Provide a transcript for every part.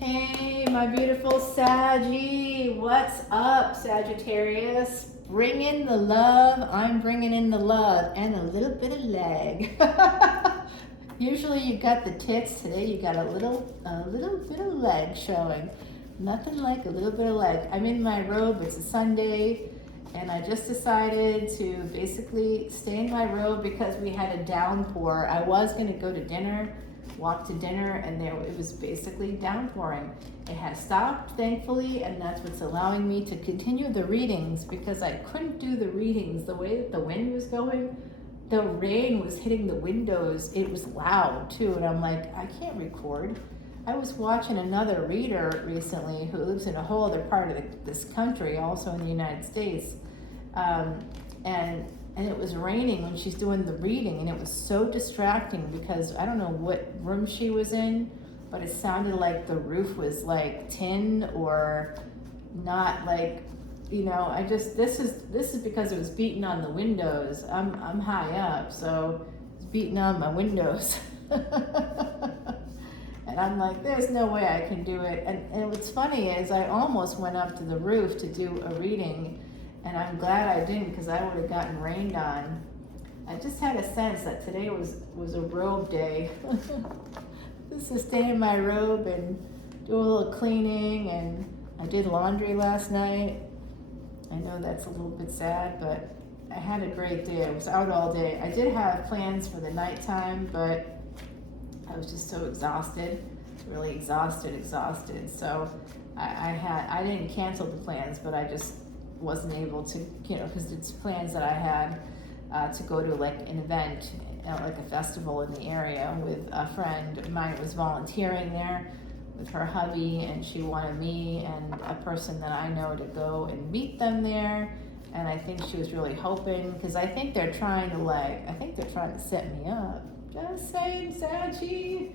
Hey, my beautiful Saggie. What's up, Sagittarius? Bring in the love. I'm bringing in the love and a little bit of leg. Usually you got the tits. Today you got a little bit of leg showing. Nothing like a little bit of leg. I'm in my robe. It's a Sunday, and I just decided to basically stay in my robe because we had a downpour. I was going to go to dinner, walk to dinner, and it was basically downpouring. It has stopped, thankfully, and that's what's allowing me to continue the readings because I couldn't do the readings the way that the wind was going. The rain was hitting the windows. It was loud too, and I'm like, I can't record. I was watching another reader recently who lives in a whole other part of this country, also in the United States, and it was raining when she's doing the reading, and it was so distracting because I don't know what room she was in, but it sounded like the roof was like tin or not, like, you know, this is because it was beating on the windows. I'm high up, so it's beating on my windows. And I'm like, there's no way I can do it. And what's funny is I almost went up to the roof to do a reading, and I'm glad I didn't because I would have gotten rained on. I just had a sense that today was a robe day. Just to stay in my robe and do a little cleaning, and I did laundry last night. I know that's a little bit sad, but I had a great day. I was out all day. I did have plans for the nighttime, but I was just so exhausted, really exhausted. So I didn't cancel the plans, but I just wasn't able to, because it's plans that I had to go to like an event, like a festival in the area with a friend of mine who was volunteering there with her hubby, and she wanted me and a person that I know to go and meet them there. And I think she was really hoping, because I think they're trying to set me up. Just saying, Saggie.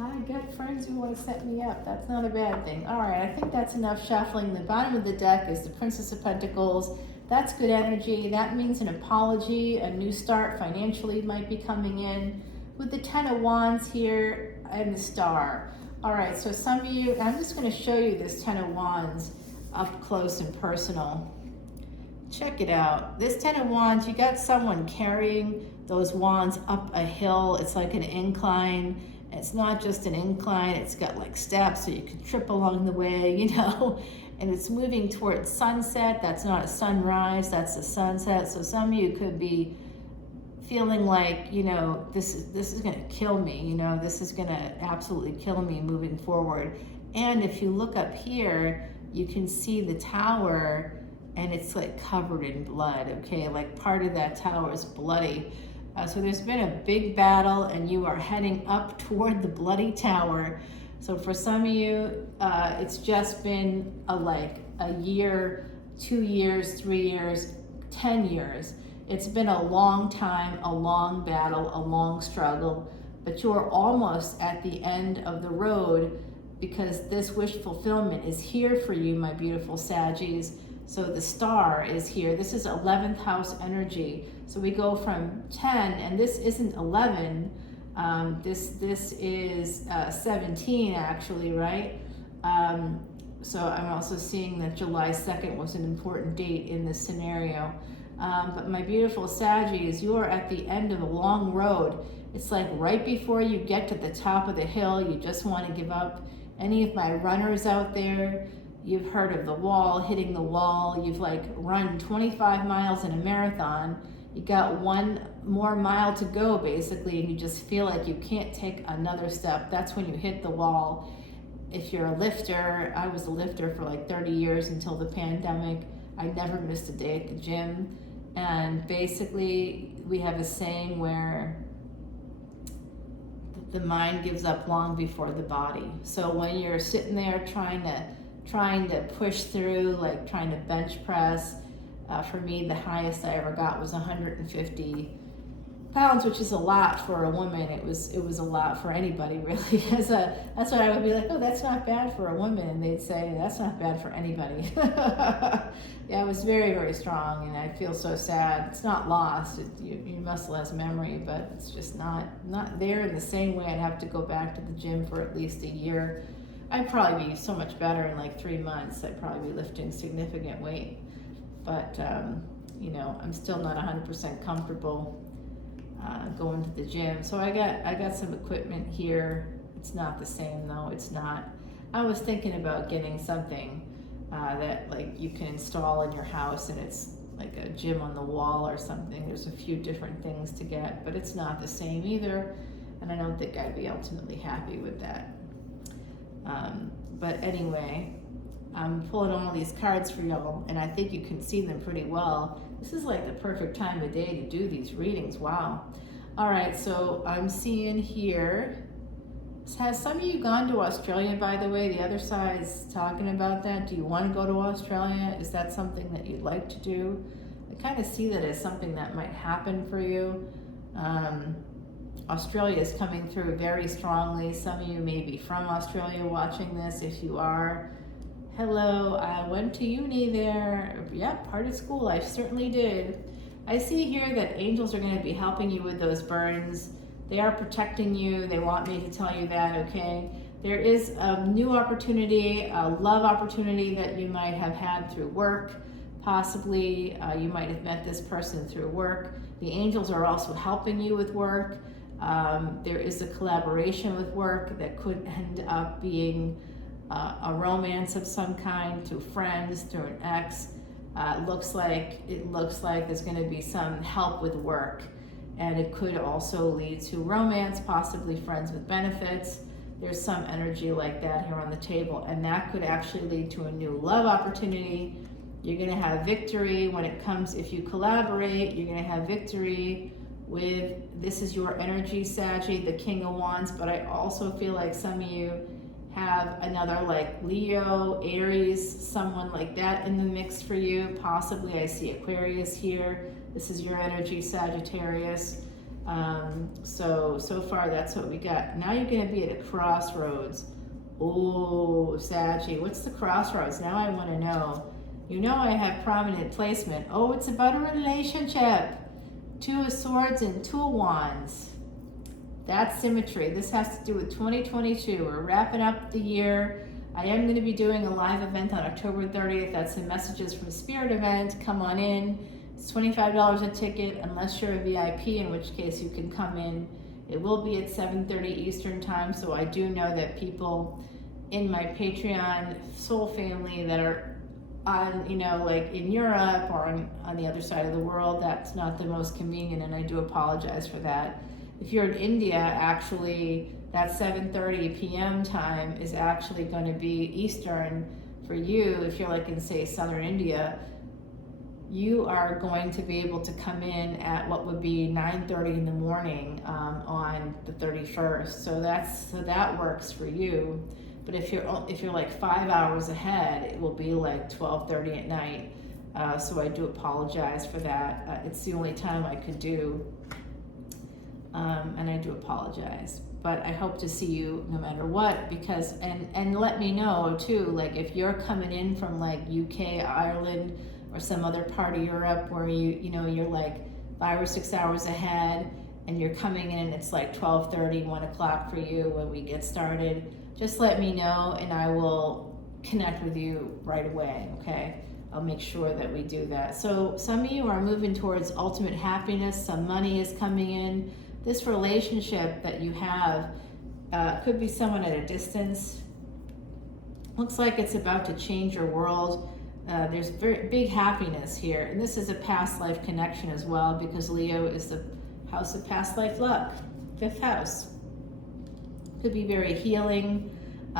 I got friends who want to set me up. That's not a bad thing. All right, I think that's enough shuffling. The bottom of the deck is the Princess of Pentacles. That's good energy. That means an apology, a new start financially might be coming in. With the Ten of Wands here and the Star. All right, so some of you, I'm just going to show you this Ten of Wands up close and personal. Check it out. This Ten of Wands, you got someone carrying those wands up a hill. It's like an incline. It's not just an incline, it's got like steps so you can trip along the way, and it's moving towards sunset. That's not a sunrise, that's a sunset. So some of you could be feeling like, this is gonna kill me, this is gonna absolutely kill me moving forward. And if you look up here, you can see the tower, and it's like covered in blood, okay? Like part of that tower is bloody. So there's been a big battle, and you are heading up toward the bloody tower. So for some of you, it's just been a year, 2 years, 3 years, 10 years. It's been a long time, a long battle, a long struggle, but you're almost at the end of the road because this wish fulfillment is here for you, my beautiful Saggies. So the Star is here. This is 11th house energy. So we go from 10, and this isn't 11. This is 17 actually, right? So I'm also seeing that July 2nd was an important date in this scenario. But my beautiful Saggies, you are at the end of a long road. It's like right before you get to the top of the hill, you just want to give up. Any of my runners out there, you've heard of the wall, hitting the wall. You've run 25 miles in a marathon. You got one more mile to go basically, and you just feel like you can't take another step. That's when you hit the wall. If you're a lifter, I was a lifter for 30 years until the pandemic. I never missed a day at the gym. And basically we have a saying where the mind gives up long before the body. So when you're sitting there trying to push through, trying to bench press, for me, the highest I ever got was 150 pounds, which is a lot for a woman. It was a lot for anybody, really. That's what I would be like, oh, that's not bad for a woman. And they'd say, that's not bad for anybody. Yeah, I was very, very strong, and I feel so sad. It's not lost. Your muscle has memory, but it's just not there in the same way. I'd have to go back to the gym for at least a year I'd probably be so much better in like 3 months. I'd probably be lifting significant weight. But, you know, I'm still not 100% comfortable going to the gym. So I got some equipment here. It's not the same though, it's not. I was thinking about getting something that like you can install in your house, and it's like a gym on the wall or something. There's a few different things to get, but it's not the same either, and I don't think I'd be ultimately happy with that. But anyway, I'm pulling all these cards for y'all, and I think you can see them pretty well. This is like the perfect time of day to do these readings. Wow. All right, so I'm seeing here, has some of you gone to Australia, by the way? The other side is talking about that. Do you want to go to Australia? Is that something that you'd like to do? I kind of see that as something that might happen for you. Australia is coming through very strongly. Some of you may be from Australia watching this. If you are, hello, I went to uni there. Yep, part of school, I certainly did. I see here that angels are going to be helping you with those burns. They are protecting you. They want me to tell you that, okay? There is a new opportunity, a love opportunity that you might have had through work. Possibly you might have met this person through work. The angels are also helping you with work. There is a collaboration with work that could end up being a romance of some kind, through friends, through an ex. It looks like there's going to be some help with work, and it could also lead to romance, possibly friends with benefits. There's some energy like that here on the table, and that could actually lead to a new love opportunity. You're going to have victory when it comes, if you collaborate, you're going to have victory with, this is your energy, Saggie, the King of Wands, but I also feel like some of you have another like Leo, Aries, someone like that in the mix for you. Possibly I see Aquarius here. This is your energy, Sagittarius. So far that's what we got. Now you're going to be at a crossroads. Oh, Saggie, what's the crossroads? Now I want to know. You know I have prominent placement. Oh, it's about a relationship. 2 of Swords and 2 of Wands. That's symmetry. This has to do with 2022. We're wrapping up the year. I am going to be doing a live event on October 30th. That's a Messages from Spirit event. Come on in. It's $25 a ticket unless you're a VIP, in which case you can come in. It will be at 7:30 Eastern time, so I do know that people in my Patreon soul family that are on, you know, like in Europe or on the other side of the world, that's not the most convenient, and I do apologize for that. If you're in India, actually, that 7:30 p.m. time is actually going to be Eastern for you. If you're like in, say, Southern India, you are going to be able to come in at what would be 9:30 in the morning on the 31st. So that works for you. But if you're like 5 hours ahead, it will be like 12:30 at night. So I do apologize for that. It's the only time I could do. And I do apologize, but I hope to see you no matter what, because, and let me know too, like if you're coming in from like UK, Ireland, or some other part of Europe where you're like 5 or 6 hours ahead, and you're coming in and it's like 12:30, 1 o'clock for you when we get started, just let me know and I will connect with you right away, okay? I'll make sure that we do that. So some of you are moving towards ultimate happiness. Some money is coming in. This relationship that you have could be someone at a distance. Looks like it's about to change your world. There's very big happiness here. And this is a past life connection as well, because Leo is the house of past life luck, 5th house. Could be very healing.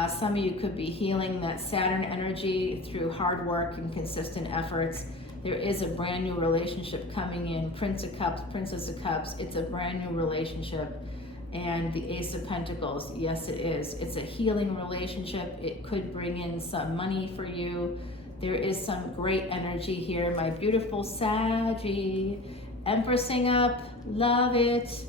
Some of you could be healing that Saturn energy through hard work and consistent efforts. There is a brand new relationship coming in. Prince of Cups, Princess of Cups. It's a brand new relationship. And the Ace of Pentacles, yes it is. It's a healing relationship. It could bring in some money for you. There is some great energy here. My beautiful Saggie. Empressing up, love it.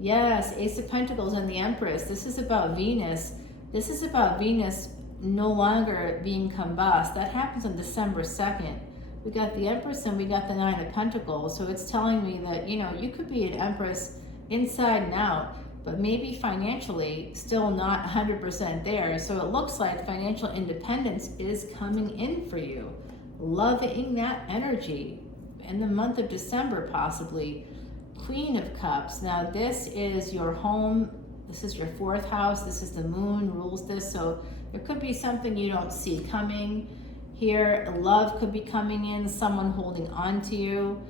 Yes, Ace of Pentacles and the Empress. This is about Venus. This is about Venus no longer being combust. That happens on December 2nd. We got the Empress and we got the 9 of Pentacles. So it's telling me that, you could be an Empress inside and out. but maybe financially still not 100% there. So it looks like financial independence is coming in for you. Loving that energy in the month of December, possibly. Queen of Cups. Now this is your home. This is your 4th house. This is the moon rules this. So there could be something you don't see coming here. Love could be coming in, someone holding on to you.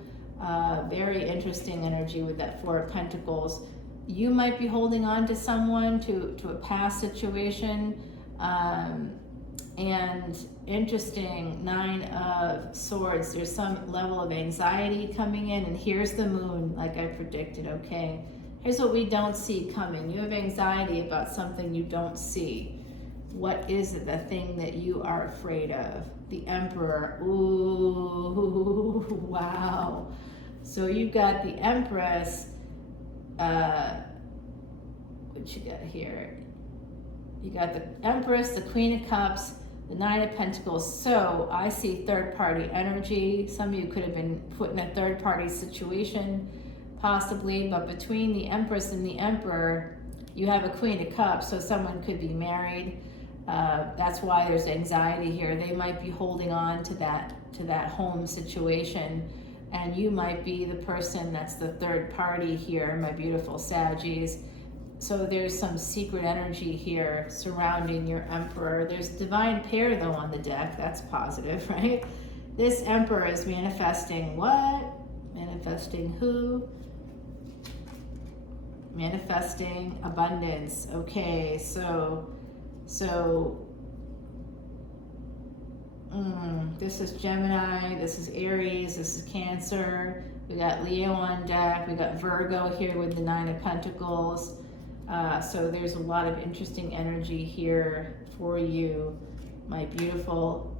Very interesting energy with that 4 of Pentacles. You might be holding on to someone, to a past situation. And interesting, 9 of Swords. There's some level of anxiety coming in, and here's the moon, like I predicted, okay? Here's what we don't see coming. You have anxiety about something you don't see. What is it, the thing that you are afraid of? The Emperor. Ooh, wow. So you've got the Empress. What you got here? You got the Empress, the Queen of Cups, the 9 of Pentacles. So I see third-party energy. Some of you could have been put in a third-party situation, possibly. But between the Empress and the Emperor, you have a Queen of Cups. So someone could be married. That's why there's anxiety here. They might be holding on to that home situation, and you might be the person that's the third party here, my beautiful Saggies. So there's some secret energy here surrounding your Emperor. There's divine pair though on the deck. That's positive, right? This Emperor is manifesting what? Manifesting who? Manifesting abundance. Okay, so this is Gemini, this is Aries, this is Cancer. We got Leo on deck. We got Virgo here with the 9 of Pentacles. So there's a lot of interesting energy here for you, my beautiful,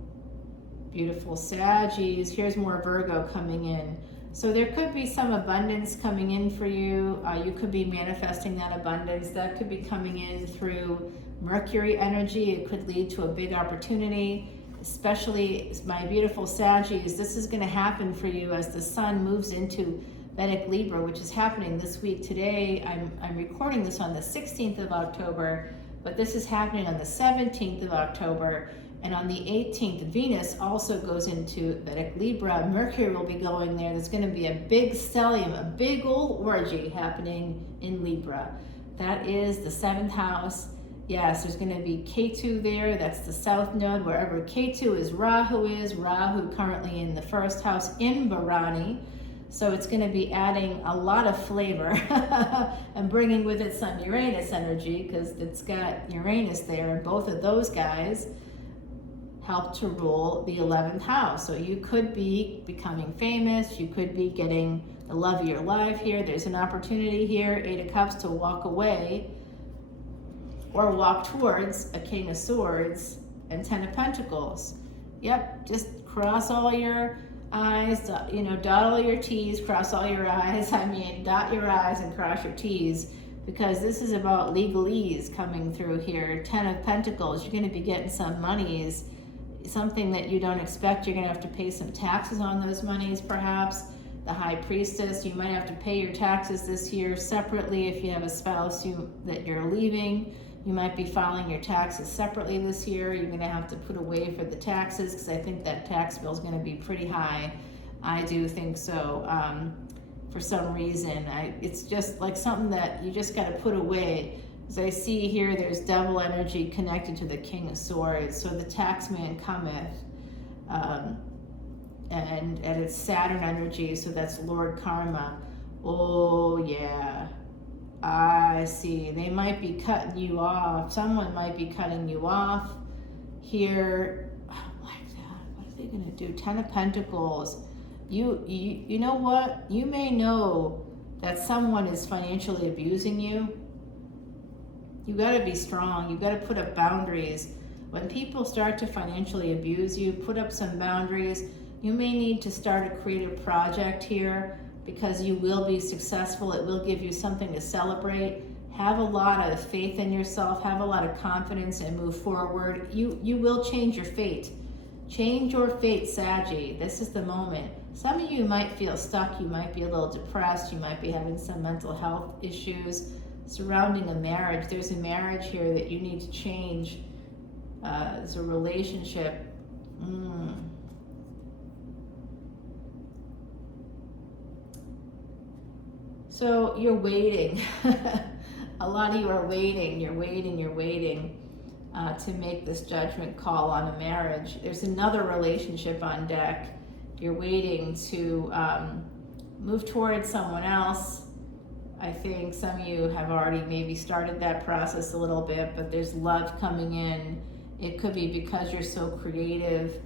beautiful Saggies. Here's more Virgo coming in. So there could be some abundance coming in for you. You could be manifesting that abundance. That could be coming in through Mercury energy. It could lead to a big opportunity, especially my beautiful Saggies. This is going to happen for you as the sun moves into Vedic Libra, which is happening this week. Today, I'm recording this on the 16th of October, but this is happening on the 17th of October. And on the 18th, Venus also goes into Vedic Libra. Mercury will be going there. There's going to be a big stellium, a big old orgy happening in Libra. That is the 7th house. Yes, there's going to be Ketu there. That's the south node. Wherever Ketu is, Rahu currently in the 1st house in Bharani. So it's going to be adding a lot of flavor and bringing with it some Uranus energy, because it's got Uranus there, and both of those guys help to rule the 11th house. So you could be becoming famous. You could be getting the love of your life here. There's an opportunity here, 8 of Cups, to walk away or walk towards a King of Swords and 10 of Pentacles. Yep, just cross all your I's, dot all your T's, cross all your I's. Dot your I's and cross your T's, because this is about legalese coming through here. 10 of Pentacles, you're going to be getting some monies, something that you don't expect. You're going to have to pay some taxes on those monies, perhaps. The High Priestess, you might have to pay your taxes this year separately if you have a spouse that you're leaving. You might be filing your taxes separately this year. You're going to have to put away for the taxes, because I think that tax bill is going to be pretty high. I do think so. For some reason, it's just like something that you just got to put away. As I see here, there's devil energy connected to the King of Swords. So the taxman cometh, and it's Saturn energy. So that's Lord Karma. Oh yeah. I see. They might be cutting you off. Someone might be cutting you off here. Like that. What are they going to do? 10 of Pentacles. You know what? You may know that someone is financially abusing you. You got to be strong. You got to put up boundaries. When people start to financially abuse you, put up some boundaries. You may need to start a creative project here, because you will be successful. It will give you something to celebrate. Have a lot of faith in yourself. Have a lot of confidence and move forward. You will change your fate. Change your fate, Saggie. This is the moment. Some of you might feel stuck. You might be a little depressed. You might be having some mental health issues. surrounding a marriage. There's a marriage here that you need to change. It's a relationship. So you're waiting. A lot of you are waiting. You're waiting to make this judgment call on a marriage. There's another relationship on deck. You're waiting to move towards someone else. I think some of you have already maybe started that process a little bit, but there's love coming in. It could be because you're so creative.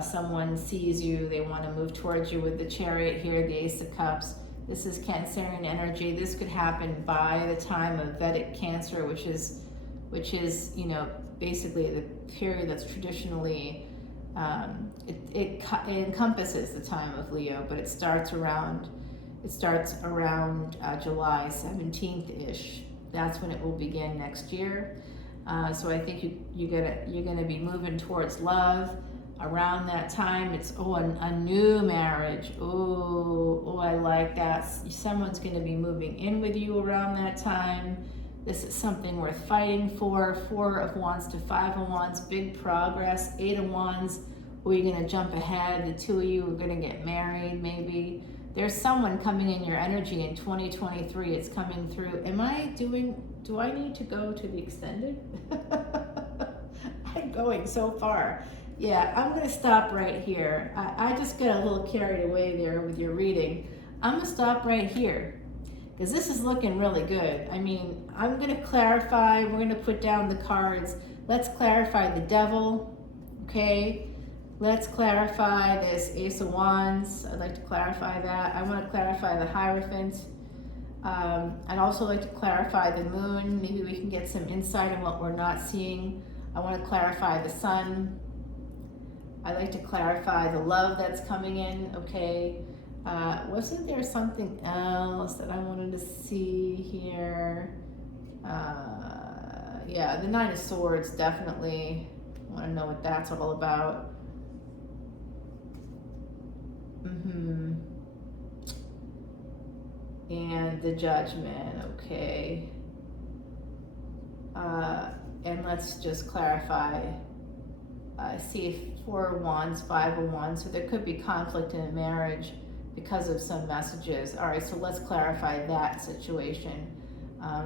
Someone sees you, they want to move towards you with the Chariot here, the Ace of Cups. This is Cancerian energy. This could happen by the time of Vedic Cancer, which is, you know, basically the period that's traditionally, it encompasses the time of Leo, but it starts around July 17th-ish. That's when it will begin next year. So I think you're gonna be moving towards love around that time. It's a new marriage. Oh, I like that. Someone's gonna be moving in with you around that time. This is something worth fighting for. 4 of Wands to 5 of Wands, big progress. 8 of Wands, or you're gonna jump ahead. The 2 of you are gonna get married, maybe. There's someone coming in your energy in 2023. It's coming through. Do I need to go to the extended? I'm going so far. Yeah, I'm gonna stop right here. I just got a little carried away there with your reading. I'm gonna stop right here because this is looking really good. I mean, I'm gonna clarify, we're gonna put down the cards. Let's clarify the Devil, okay? Let's clarify this Ace of Wands. I'd like to clarify that. I want to clarify the Hierophant. I'd also like to clarify the Moon. Maybe we can get some insight on what we're not seeing. I want to clarify the Sun. I'd like to clarify the love that's coming in, okay? Wasn't there something else that I wanted to see here? Yeah, the 9 of Swords, definitely. I want to know what that's all about. And the Judgment, okay. And let's just clarify. I see 4 of Wands, 5 of Wands, so there could be conflict in a marriage because of some messages. All right, so let's clarify that situation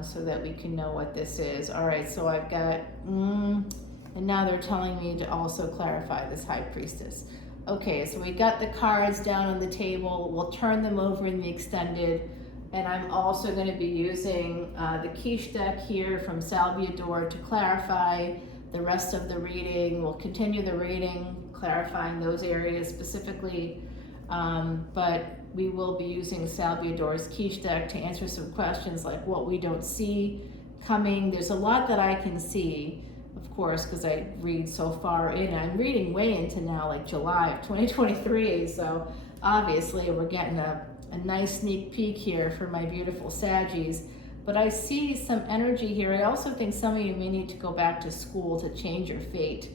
so that we can know what this is. All right, so I've got, and now they're telling me to also clarify this High Priestess. Okay, so we got the cards down on the table. We'll turn them over in the extended. And I'm also going to be using the Quiche deck here from Salvador to clarify the rest of the reading. We'll continue the reading, clarifying those areas specifically. But we will be using Salvador's Quiche deck to answer some questions like what we don't see coming. There's a lot that I can see, of course, because I read so far in. I'm reading way into now, like July of 2023. So obviously we're getting a nice sneak peek here for my beautiful Saggies. But I see some energy here. I also think some of you may need to go back to school to change your fate.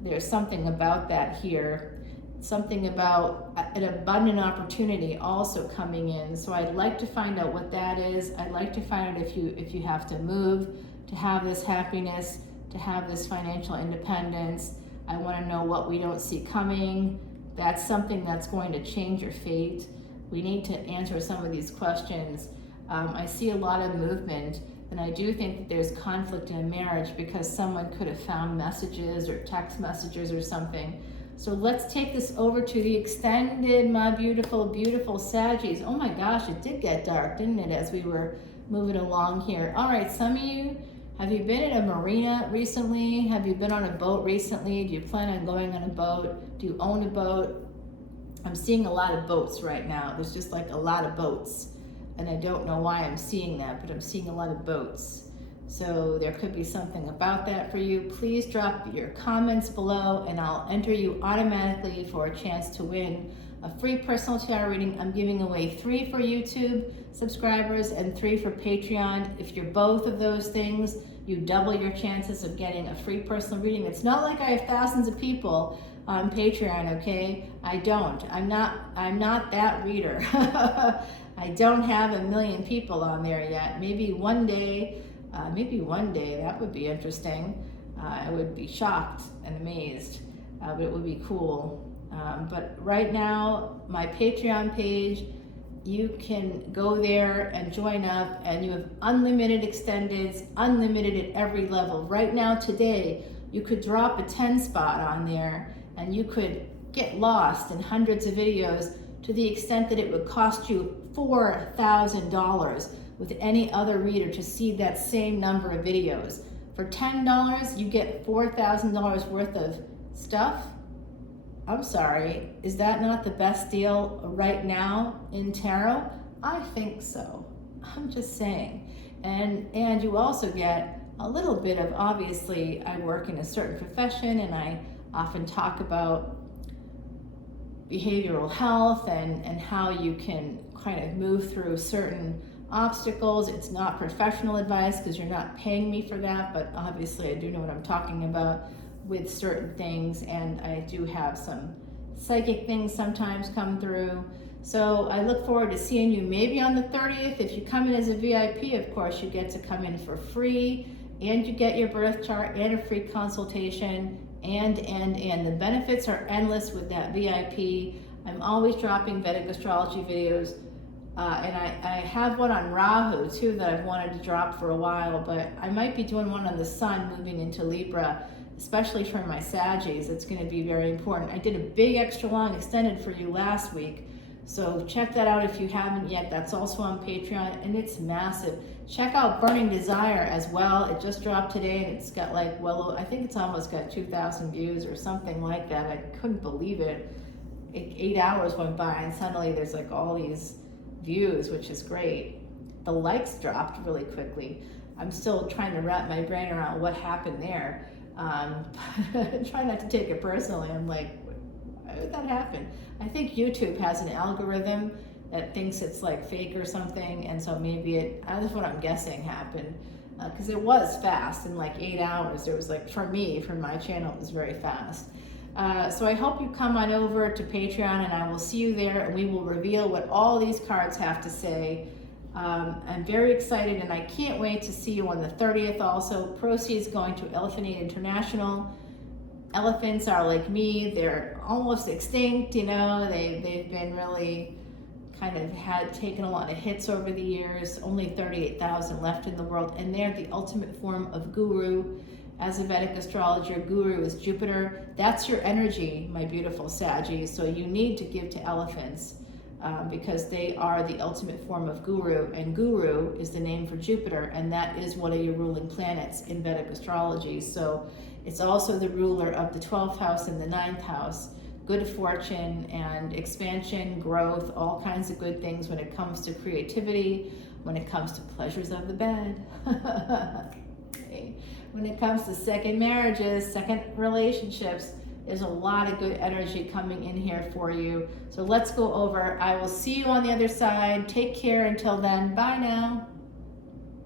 There's something about that here. Something about an abundant opportunity also coming in. So I'd like to find out what that is. I'd like to find out if you have to move to have this happiness, to have this financial independence. I want to know what we don't see coming. That's something that's going to change your fate. We need to answer some of these questions. I see a lot of movement, and I do think that there's conflict in a marriage because someone could have found messages or text messages or something. So let's take this over to the extended, my beautiful, beautiful Saggies. Oh my gosh, it did get dark, didn't it, as we were moving along here. All right, some of you, have you been at a marina recently? Have you been on a boat recently? Do you plan on going on a boat? Do you own a boat? I'm seeing a lot of boats right now. There's just like a lot of boats. And I don't know why I'm seeing that, but I'm seeing a lot of boats. So there could be something about that for you. Please drop your comments below and I'll enter you automatically for a chance to win a free personal tarot reading. I'm giving away 3 for YouTube subscribers and 3 for Patreon. If you're both of those things, you double your chances of getting a free personal reading. It's not like I have thousands of people on Patreon, okay? I don't. I'm not that reader. I don't have 1 million people on there yet. Maybe one day, that would be interesting. I would be shocked and amazed, but it would be cool. But right now, my Patreon page, you can go there and join up, and you have unlimited extendeds, unlimited at every level. Right now, today, you could drop a 10 spot on there, and you could get lost in hundreds of videos to the extent that it would cost you $4,000 with any other reader to see that same number of videos. For $10, you get $4,000 worth of stuff. I'm sorry, is that not the best deal right now in tarot? I think so. I'm just saying. And you also get a little bit of, obviously, I work in a certain profession, and I often talk about behavioral health and how you can kind of move through certain obstacles. It's not professional advice because you're not paying me for that, but obviously I do know what I'm talking about with certain things, and I do have some psychic things sometimes come through. So I look forward to seeing you maybe on the 30th. If you come in as a VIP, of course, you get to come in for free, and you get your birth chart and a free consultation, and the benefits are endless with that VIP. I'm always dropping Vedic Astrology videos, and I have one on Rahu too that I've wanted to drop for a while, but I might be doing one on the Sun moving into Libra, especially for my Saggies. It's going to be very important. I did a big extra long extended for you last week, so check that out if you haven't yet. That's also on Patreon, and it's massive. Check out Burning Desire as well. It just dropped today, and it's got like, well, I think it's almost got 2,000 views or something like that. I couldn't believe it. 8 hours went by, and suddenly there's like all these views, which is great. The likes dropped really quickly. I'm still trying to wrap my brain around what happened there. Try not to take it personally. I'm like, why would that happen? I think YouTube has an algorithm that thinks it's like fake or something, and so maybe that's what I'm guessing happened, because it was fast. In like 8 hours, it was like, for me, for my channel, it was very fast. So I hope you come on over to Patreon, and I will see you there, and we will reveal what all these cards have to say. I'm very excited, and I can't wait to see you on the 30th also. Proceeds going to Elephant Aid International. Elephants are like me, they're almost extinct, you know, they've been really kind of taken a lot of hits over the years. Only 38,000 left in the world, and they're the ultimate form of guru. As a Vedic astrologer, guru is Jupiter. That's your energy, my beautiful Saggie. So you need to give to elephants because they are the ultimate form of guru, and guru is the name for Jupiter, and that is one of your ruling planets in Vedic astrology. So it's also the ruler of the 12th house and the 9th house. Good fortune and expansion, growth, all kinds of good things when it comes to creativity, when it comes to pleasures of the bed. When it comes to second marriages, second relationships, there's a lot of good energy coming in here for you. So let's go over. I will see you on the other side. Take care until then. Bye now.